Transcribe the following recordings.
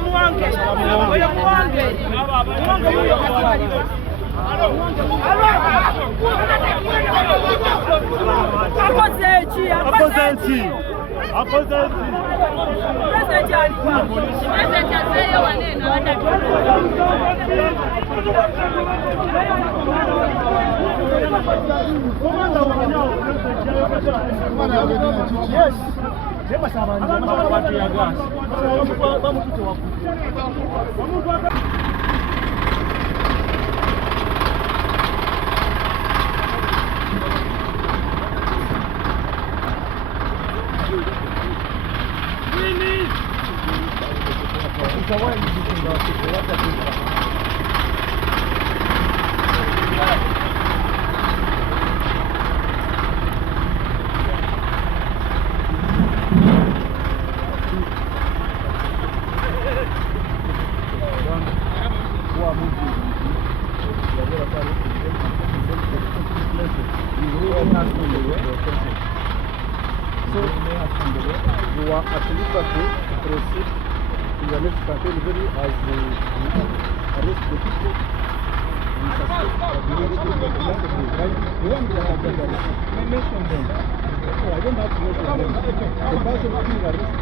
muwange. Oya muwange. Oya muwange. Yes. So, you are actually to proceed to the next category as the arrest the people and suspect that they will be right. The one that I got arrested, I mentioned them. So I don't have to mention them. The person being arrested,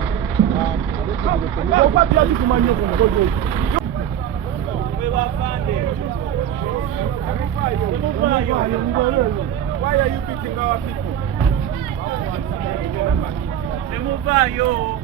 why are you beating our people? Remove yo.